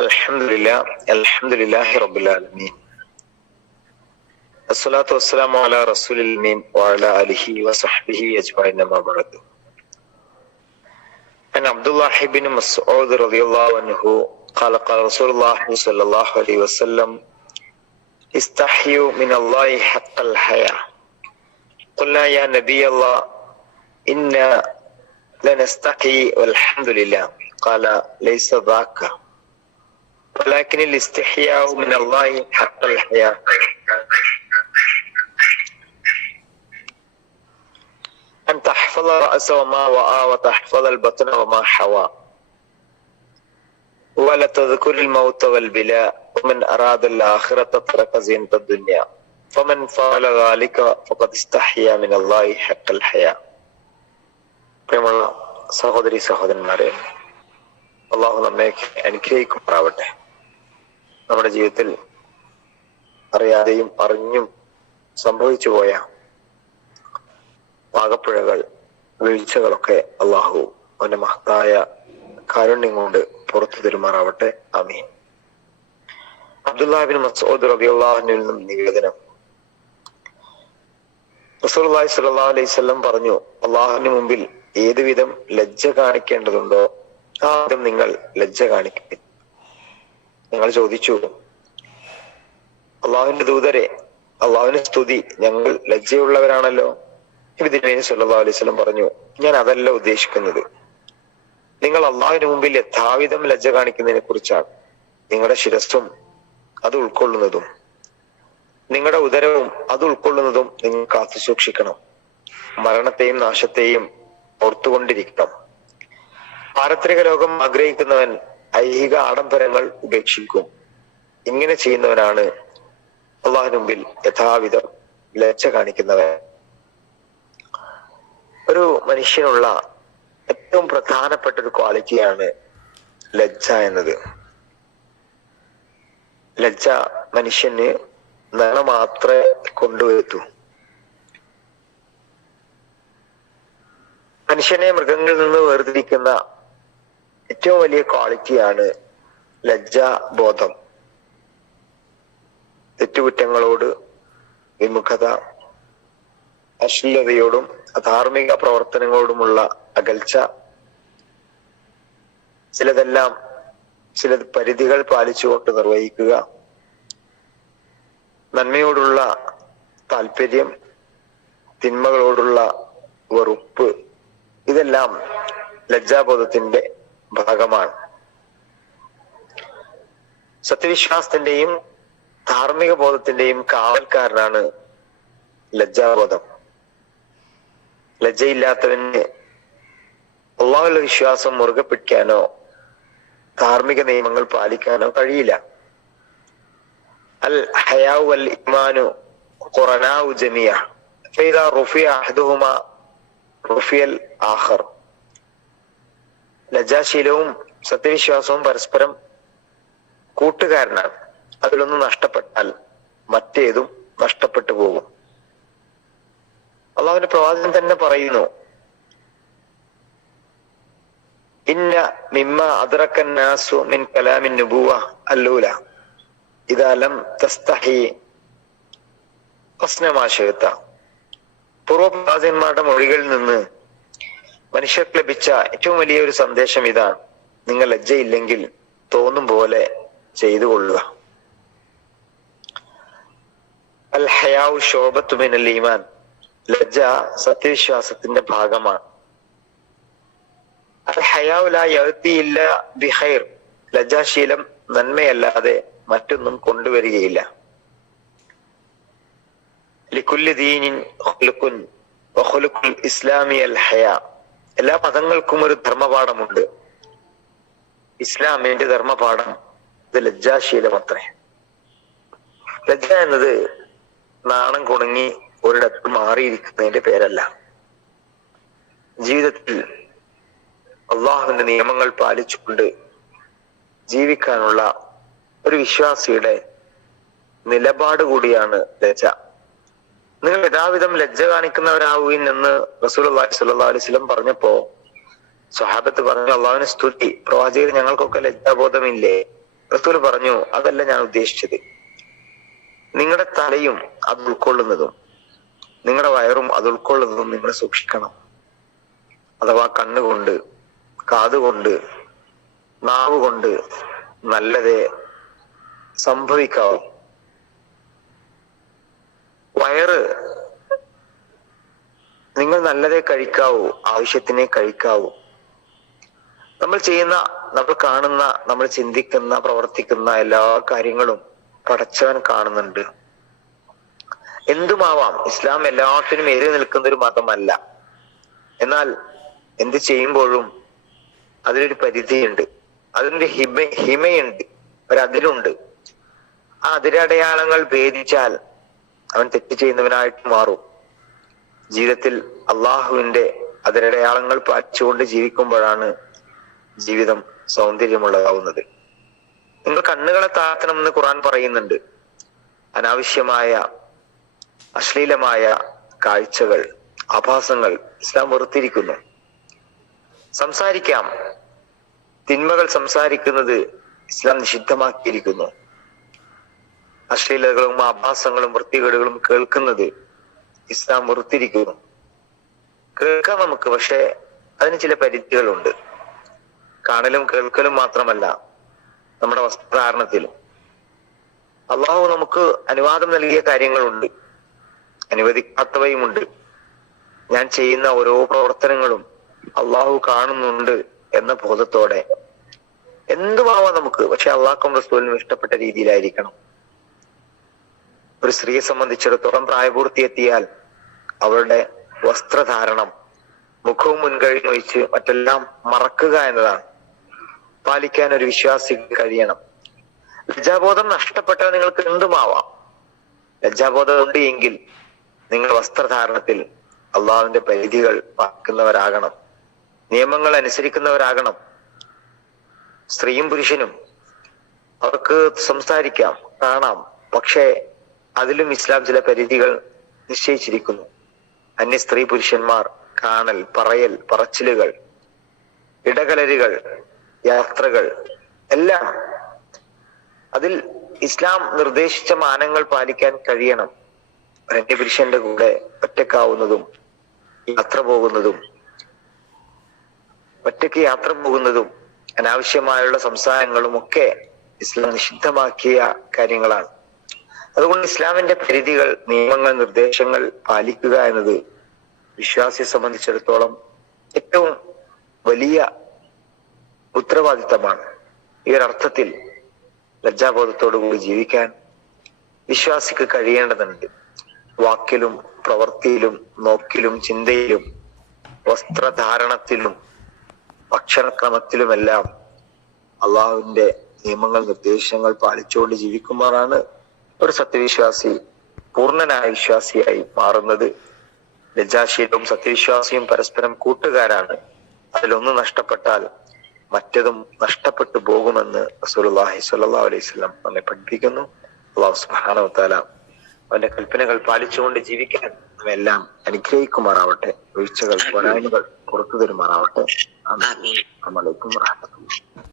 الحمد لله الحمد لله رب العالمين الصلاة والسلام على رسول الأمين وعلى آله وصحبه أجمعين ما بعد عن عبد الله بن مسعود رضي الله عنه قال قال رسول الله صلى الله عليه وسلم استحيوا من الله حق الحياة قلنا يا نبي الله لا نستقي والحمد لله. قال ليس ذاك. ولكن الاستحياء من الله حق الحياة. أن تحفظ الرأس وما وعى وتحفظ البطن وما حوى. ولا تذكر الموت والبلاء. ومن أراد الآخرة ترك زينة الدنيا. فمن فعل ذلك فقد استحيا من الله حق الحياة. സഹോദരി സഹോദരന്മാരെ അള്ളാഹു നമ്മെ അനുഗ്രഹിക്കുമാറാവട്ടെ. നമ്മുടെ ജീവിതത്തിൽ അറിയാതെയും അറിഞ്ഞും സംഭവിച്ചു പോയ പാകപ്പുഴകൾ വീഴ്ചകളൊക്കെ അള്ളാഹു അവന്റെ മഹത്തായ കാരുണ്യം കൊണ്ട് പുറത്തു തരുമാറാവട്ടെ. അമീൻ അബ്ദുല്ലാഹിബിൻ മസൂദ് റബിയുള്ളാഹിനിൽ നിന്നും നിവേദനം. സ്വല്ലല്ലാഹു അലൈഹി വസല്ലം പറഞ്ഞു അള്ളാഹുവിന് മുമ്പിൽ ഏതുവിധം ലജ്ജ കാണിക്കേണ്ടതുണ്ടോ ആ വിധം നിങ്ങൾ ലജ്ജ കാണിക്കും. ഞങ്ങൾ ചോദിച്ചു അള്ളാഹുവിന്റെ ദൂതരെ അള്ളാഹുവിന് സ്തുതി ഞങ്ങൾ ലജ്ജയുള്ളവരാണല്ലോ? നബി സല്ലല്ലാഹു അലൈഹി വസല്ലം പറഞ്ഞു ഞാൻ അതല്ല ഉദ്ദേശിക്കുന്നത്. നിങ്ങൾ അള്ളാഹുവിന് മുമ്പിൽ യഥാവിധം ലജ്ജ കാണിക്കുന്നതിനെ കുറിച്ചാണ് നിങ്ങളുടെ ശിരസ്സും അത് ഉൾക്കൊള്ളുന്നതും നിങ്ങളുടെ ഉദരവും അത് ഉൾക്കൊള്ളുന്നതും നിങ്ങൾ കാത്തു സൂക്ഷിക്കണം മരണത്തെയും നാശത്തെയും ഓർത്തുകൊണ്ടിരിക്കണം. പാരത്രിക ലോകം ആഗ്രഹിക്കുന്നവൻ ഐഹിക ആഡംബരങ്ങൾ ഉപേക്ഷിക്കും. ഇങ്ങനെ ചെയ്യുന്നവനാണ് അള്ളാഹിന് മുമ്പിൽ യഥാവിധം ലജ്ജ കാണിക്കുന്നവൻ. ഒരു മനുഷ്യനുള്ള ഏറ്റവും പ്രധാനപ്പെട്ട ഒരു ക്വാളിറ്റിയാണ് ലജ്ജ എന്നത്. ലജ്ജ മനുഷ്യന് നന്മ മാത്രമേ കൊണ്ടുവരുത്തൂ മനുഷ്യനെ മൃഗങ്ങളിൽ നിന്ന് വേർതിരിക്കുന്ന ഏറ്റവും വലിയ ക്വാളിറ്റിയാണ് ലജ്ജാബോധം. തെറ്റുകുറ്റങ്ങളോട് വിമുഖത അശ്ലീലതയോടും അധാർമിക പ്രവർത്തനങ്ങളോടുമുള്ള അകൽച്ച. ചിലതെല്ലാം ചില പരിധികൾ പാലിച്ചുകൊണ്ട് നിർവഹിക്കുക. നന്മയോടുള്ള താല്പര്യം തിന്മകളോടുള്ള വെറുപ്പ് ഇതെല്ലാം ലജ്ജാബോധത്തിന്റെ ഭാഗമാണ്. സത്യവിശ്വാസത്തിന്റെയും ധാർമ്മിക ബോധത്തിന്റെയും കാവൽക്കാരനാണ് ലജ്ജാബോധം. ലജ്ജയില്ലാത്തവന് അള്ളാഹുള്ള വിശ്വാസം മുറുകെ പിടിക്കാനോ ധാർമ്മിക നിയമങ്ങൾ പാലിക്കാനോ കഴിയില്ല. അൽ ഹയാവു അൽ ഇമാനു ഖുറനാവു ജമിയ ഫൈദ റുഫിയ അഹദുഹുമ റുഫിയൽ ആഹർ. ലജ്ജാശീലവും സത്യവിശ്വാസവും പരസ്പരം കൂട്ടുകാരനാണ്. അതിലൊന്ന് നഷ്ടപ്പെട്ടാൽ മറ്റേതും നഷ്ടപ്പെട്ടു പോകും. അള്ളാഹുവിന്റെ പ്രവാചകൻ തന്നെ പറയുന്നു ഇന്ന മിമ്മ അദ്റക്കൻ നാസു മിൻ കലാമിൻ നുബുവ അല്ലൂല. ഇതാലം തസ്തഹി പ്രശ്നമാശയത്ത പൂർവപ്രവാചകന്മാരുടെ മൊഴികളിൽ നിന്ന് മനുഷ്യർക്ക് ലഭിച്ച ഏറ്റവും വലിയ ഒരു സന്ദേശം ഇതാണ് നിങ്ങൾ ലജ്ജയില്ലെങ്കിൽ തോന്നും പോലെ ചെയ്തു കൊള്ളുക. അൽ ഹയാവു ഈമാൻ. ലജ്ജ സത്യവിശ്വാസത്തിന്റെ ഭാഗമാണ്. അൽ ലജ്ജാശീലം നന്മയല്ലാതെ മറ്റൊന്നും കൊണ്ടുവരികയില്ല. ലിക്കുല്ലി ദീനിൻ ഖുലുഖുൻ വഖുലുഖുൽ ഇസ്ലാമി അൽ ഹയാ എല്ലാ മതങ്ങൾക്കും ഒരു ധർമ്മപാഠമുണ്ട്. ഇസ്ലാമിന്റെ ധർമ്മപാഠം ഇത് ലജ്ജാശീലമത്രേ ലജ്ജ എന്നത് നാണം കുണങ്ങി ഒരിടത്ത് മാറിയിരിക്കുന്നതിന്റെ പേരല്ല. ജീവിതത്തിൽ അള്ളാഹുവിന്റെ നിയമങ്ങൾ പാലിച്ചുകൊണ്ട് ജീവിക്കാനുള്ള ഒരു വിശ്വാസിയുടെ നിലപാട് കൂടിയാണ് ലജ്ജ. നിങ്ങൾ യഥാവിധം ലജ്ജ കാണിക്കുന്നവരാവുകയും എന്ന് റസൂൽ അള്ളാഹി സ്വല്ലാ അലൈഹി സ്വലം പറഞ്ഞപ്പോ സ്വഹാബത്ത് പറഞ്ഞു അള്ളാഹുവിനെ സ്തുതി. പ്രവാചകർ ഞങ്ങൾക്കൊക്കെ ലജ്ജാബോധമില്ലേ? റസൂൽ പറഞ്ഞു അതല്ല ഞാൻ ഉദ്ദേശിച്ചത്. നിങ്ങളുടെ തലയും അത് ഉൾക്കൊള്ളുന്നതും നിങ്ങളുടെ വയറും അത് ഉൾക്കൊള്ളുന്നതും നിങ്ങൾ സൂക്ഷിക്കണം. അഥവാ കണ്ണുകൊണ്ട് കാതുകൊണ്ട് നാവ് കൊണ്ട് നല്ലതേ സംഭവിക്കാവൂ. വയറ്. നിങ്ങൾ നല്ലതേ കഴിക്കാവൂ ആവശ്യത്തിനെ കഴിക്കാവൂ. നമ്മൾ ചെയ്യുന്ന നമ്മൾ കാണുന്ന നമ്മൾ ചിന്തിക്കുന്ന പ്രവർത്തിക്കുന്ന എല്ലാ കാര്യങ്ങളും പടച്ചവൻ കാണുന്നുണ്ട്. എന്തുമാവാം? ഇസ്ലാം എല്ലാത്തിനും ഏറി നിൽക്കുന്ന ഒരു മതമല്ല. എന്നാൽ എന്ത് ചെയ്യുമ്പോഴും അതിനൊരു പരിധിയുണ്ട്. അതിന്റെ ഹിമ ഹിമയുണ്ട്. ഒരതിരുണ്ട്. ആ അതിരടയാളങ്ങൾ ഭേദിച്ചാൽ അവൻ തെറ്റ് ചെയ്യുന്നവനായിട്ട് മാറും. ജീവിതത്തിൽ അള്ളാഹുവിന്റെ അതിരടയാളങ്ങൾ പാലിച്ചുകൊണ്ട് ജീവിക്കുമ്പോഴാണ് ജീവിതം സൗന്ദര്യമുള്ളതാവുന്നത്. നിങ്ങൾ കണ്ണുകളെ താഴ്ത്തണമെന്ന് ഖുറാൻ പറയുന്നുണ്ട്. അനാവശ്യമായ അശ്ലീലമായ കാഴ്ചകൾ ആഭാസങ്ങൾ ഇസ്ലാം വെറുത്തിരിക്കുന്നു. സംസാരിക്കാം. തിന്മകൾ സംസാരിക്കുന്നത് ഇസ്ലാം നിഷിദ്ധമാക്കിയിരിക്കുന്നു. അശ്ലീലതകളും ആഭാസങ്ങളും വൃത്തികേടുകളും കേൾക്കുന്നത് ഇസ്ലാം വെറുത്തിരിക്കുന്നു. കേൾക്കാം നമുക്ക് പക്ഷെ അതിന് ചില പരിധികളുണ്ട്. കാണലും കേൾക്കലും മാത്രമല്ല നമ്മുടെ വസ്ത്രധാരണത്തിലും. അള്ളാഹു നമുക്ക് അനുവാദം നൽകിയ കാര്യങ്ങളുണ്ട്. അനുവദിക്കാത്തവയുമുണ്ട്. ഞാൻ ചെയ്യുന്ന ഓരോ പ്രവർത്തനങ്ങളും അള്ളാഹു കാണുന്നുണ്ട് എന്ന ബോധത്തോടെ. എന്തുമാവാം നമുക്ക്? പക്ഷെ അള്ളാഹും റസൂലിനും ഇഷ്ടപ്പെട്ട രീതിയിലായിരിക്കണം. ഒരു സ്ത്രീയെ സംബന്ധിച്ചിടത്തോളം പ്രായപൂർത്തിയെത്തിയാൽ അവളുടെ വസ്ത്രധാരണം മുഖവും മുൻകഴിഞ്ഞ് വഹിച്ച് മറ്റെല്ലാം മറക്കുക എന്നതാണ്. പാലിക്കാൻ ഒരു വിശ്വാസി കഴിയണം. ലജ്ജാബോധം നഷ്ടപ്പെട്ടാൽ നിങ്ങൾക്ക് എന്തുമാവാം? ലജ്ജാബോധം ഉണ്ട് എങ്കിൽ നിങ്ങൾ വസ്ത്രധാരണത്തിൽ അള്ളാഹുവിന്റെ പരിധികൾ പാക്കുന്നവരാകണം നിയമങ്ങൾ അനുസരിക്കുന്നവരാകണം. സ്ത്രീയും പുരുഷനും അവർക്ക് സംസാരിക്കാം കാണാം. പക്ഷേ അതിലും ഇസ്ലാം ചില പരിധികൾ നിശ്ചയിച്ചിരിക്കുന്നു. അന്യ സ്ത്രീ പുരുഷന്മാർ കാണൽ പറയൽ പറച്ചിലുകൾ ഇടകലരുകൾ യാത്രകൾ എല്ലാം അതിൽ ഇസ്ലാം നിർദ്ദേശിച്ച മാനങ്ങൾ പാലിക്കാൻ കഴിയണം. അന്യ അന്യപുരുഷന്റെ കൂടെ ഒറ്റക്കാവുന്നതും യാത്ര പോകുന്നതും ഒറ്റയ്ക്ക് യാത്ര പോകുന്നതും അനാവശ്യമായുള്ള സംസാരങ്ങളും ഒക്കെ ഇസ്ലാം നിഷിദ്ധമാക്കിയ കാര്യങ്ങളാണ്. അതുകൊണ്ട് ഇസ്ലാമിന്റെ പരിധികൾ നിയമങ്ങൾ നിർദ്ദേശങ്ങൾ പാലിക്കുക എന്നത് വിശ്വാസിയെ സംബന്ധിച്ചിടത്തോളം ഏറ്റവും വലിയ ഉത്തരവാദിത്തമാണ്. ഈ ഒരർത്ഥത്തിൽ ലജ്ജാബോധത്തോടുകൂടി ജീവിക്കാൻ വിശ്വാസിക്ക് കഴിയേണ്ടതുണ്ട്. വാക്കിലും പ്രവൃത്തിയിലും നോക്കിലും ചിന്തയിലും വസ്ത്രധാരണത്തിലും ഭക്ഷണക്രമത്തിലുമെല്ലാം അള്ളാഹുവിന്റെ നിയമങ്ങൾ നിർദ്ദേശങ്ങൾ പാലിച്ചുകൊണ്ട് ജീവിക്കുമാറാണ്. ഒരു സത്യവിശ്വാസി പൂർണനായ വിശ്വാസിയായി മാറുന്നത്. ലജ്ജാശീലവും സത്യവിശ്വാസിയും പരസ്പരം കൂട്ടുകാരാണ്. അതിലൊന്ന് നഷ്ടപ്പെട്ടാൽ മറ്റതും നഷ്ടപ്പെട്ടു പോകുമെന്ന് റസൂലുള്ളാഹി സ്വല്ലല്ലാഹു അലൈഹി വസല്ലം നമ്മെ പഠിപ്പിക്കുന്നു. അള്ളാഹു സുബ്ഹാനഹു വതആല അവന്റെ കൽപ്പനകൾ പാലിച്ചുകൊണ്ട് ജീവിക്കാൻ നമ്മെല്ലാം അനുഗ്രഹിക്കുമാറാവട്ടെ. വീഴ്ചകൾ പോരായ്മകൾ പുറത്തു തരുമാറാവട്ടെ. വറഹ്മത്തുള്ളാഹി